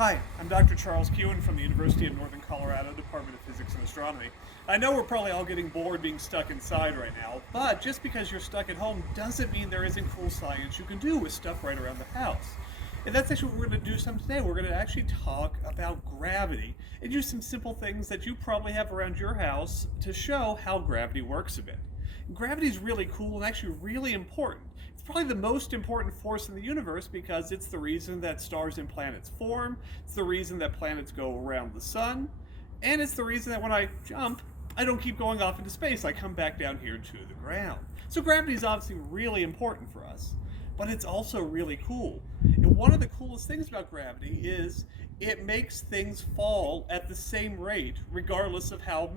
Hi, I'm Dr. Charles Kuehn from the University of Northern Colorado, Department of Physics and Astronomy. I know we're probably all getting bored being stuck inside right now, but just because you're stuck at home doesn't mean there isn't cool science you can do with stuff right around the house. And that's actually what we're going to do some today. We're going to actually talk about gravity and use some simple things that you probably have around your house to show how gravity works a bit. Gravity is really cool and actually really important. It's probably the most important force in the universe because it's the reason that stars and planets form, it's the reason that planets go around the sun, and it's the reason that when I jump, I don't keep going off into space. I come back down here to the ground. So gravity is obviously really important for us, but it's also really cool. And one of the coolest things about gravity is it makes things fall at the same rate regardless of how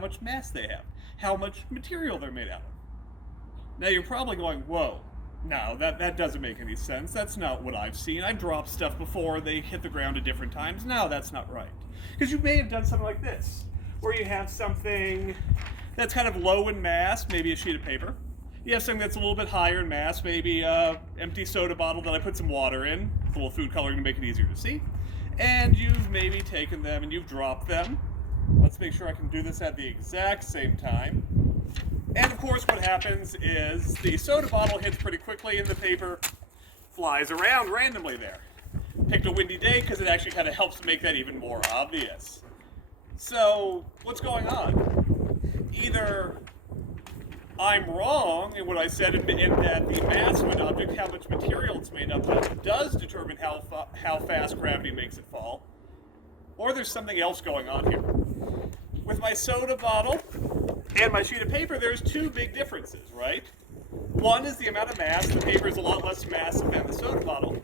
much mass they have, how much material they're made out of. Now you're probably going, whoa, no, that doesn't make any sense. That's not what I've seen. I've dropped stuff before, they hit the ground at different times. No, that's not right. Because you may have done something like this, where you have something that's kind of low in mass, maybe a sheet of paper. You have something that's a little bit higher in mass, maybe an empty soda bottle that I put some water in, a little food coloring to make it easier to see. And you've maybe taken them and you've dropped them. Let's make sure I can do this at the exact same time. And of course what happens is the soda bottle hits pretty quickly and the paper flies around randomly there. Picked a windy day because it actually kind of helps to make that even more obvious. So what's going on? Either I'm wrong in what I said in that the mass of an object, how much material it's made up of, does determine how fast gravity makes it fall, or there's something else going on here. With my soda bottle and my sheet of paper, there's two big differences, right? One is the amount of mass. The paper is a lot less massive than the soda bottle.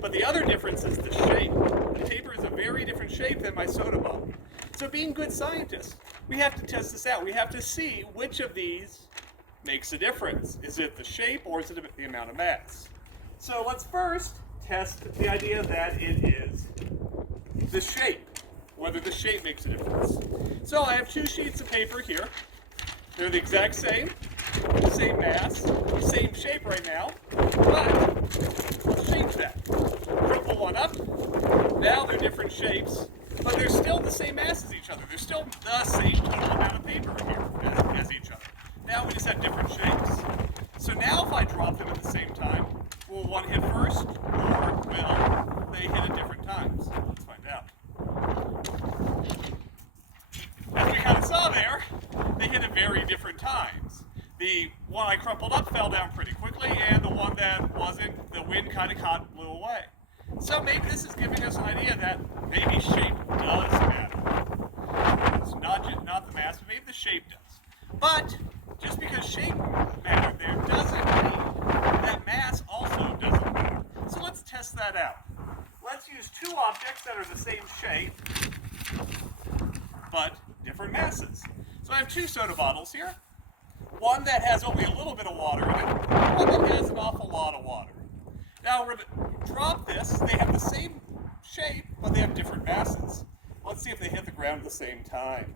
But the other difference is the shape. The paper is a very different shape than my soda bottle. So being good scientists, we have to test this out. We have to see which of these makes a difference. Is it the shape or is it the amount of mass? So let's first test the idea that it is the shape, whether the shape makes a difference. So I have two sheets of paper here. They're the exact same mass, same shape right now, but let's change that. Crumple one up. Now they're different shapes, but they're still the same mass as each other. They're still the same total amount of paper here as each other. Now we just have different shapes. So now if I drop them at the same time, will one hit first, or will they hit at different times? Let's find out. As we kind of saw there, they hit at very different times. The one I crumpled up fell down pretty quickly, and the one that wasn't, the wind kind of caught and blew away. So maybe this is giving us an idea that maybe shape does matter. It's not the mass, but maybe the shape does. But just because shape mattered there doesn't mean that mass also doesn't matter. So let's test that out. Let's use two objects that are the same shape, but different masses. So I have two soda bottles here. One that has only a little bit of water in it, one that has an awful lot of water. Now we're going to drop this. They have the same shape, but they have different masses. Let's see if they hit the ground at the same time.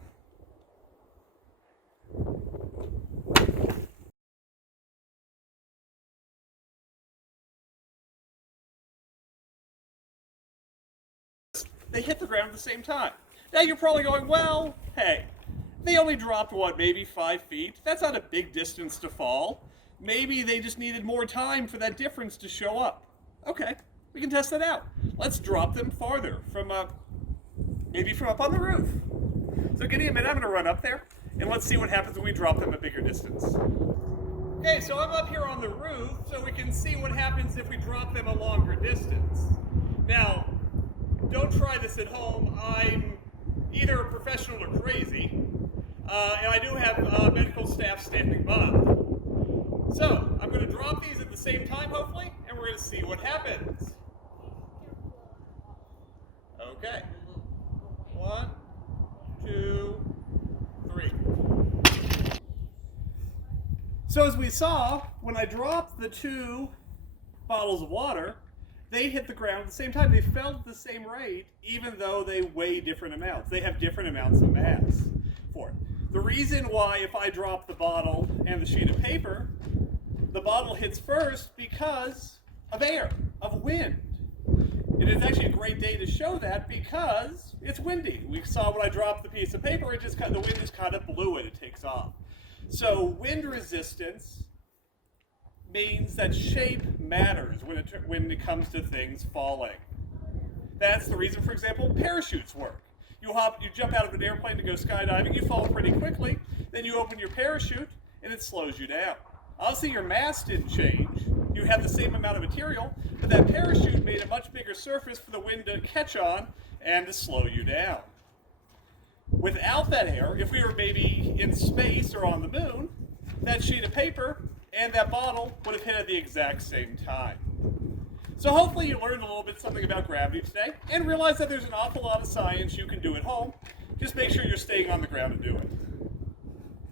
They hit the ground at the same time. Now you're probably going, well, hey, they only dropped, what, maybe 5 feet? That's not a big distance to fall. Maybe they just needed more time for that difference to show up. Okay, we can test that out. Let's drop them farther, maybe from up on the roof. So give me a minute, I'm going to run up there, and let's see what happens when we drop them a bigger distance. Okay, so I'm up here on the roof, so we can see what happens if we drop them a longer distance. Now, don't try this at home. I'm either a professional or crazy, and I do have medical staff standing by. So, I'm going to drop these at the same time, hopefully, and we're going to see what happens. Okay. 1, 2, 3. So as we saw, when I dropped the two bottles of water, they hit the ground at the same time. They fell at the same rate, even though they weigh different amounts. They have different amounts of mass for it. The reason why if I drop the bottle and the sheet of paper, the bottle hits first because of air, of wind. It is actually a great day to show that because it's windy. We saw when I dropped the piece of paper, the wind just kind of blew it. It takes off. So wind resistance means that shape matters when it comes to things falling. That's the reason, for example, parachutes work. You jump out of an airplane to go skydiving, you fall pretty quickly, then you open your parachute, and it slows you down. Obviously, your mass didn't change. You have the same amount of material, but that parachute made a much bigger surface for the wind to catch on and to slow you down. Without that air, if we were maybe in space or on the moon, that sheet of paper and that bottle would have hit at the exact same time. So hopefully you learned a little bit something about gravity today and realize that there's an awful lot of science you can do at home. Just make sure you're staying on the ground to do it.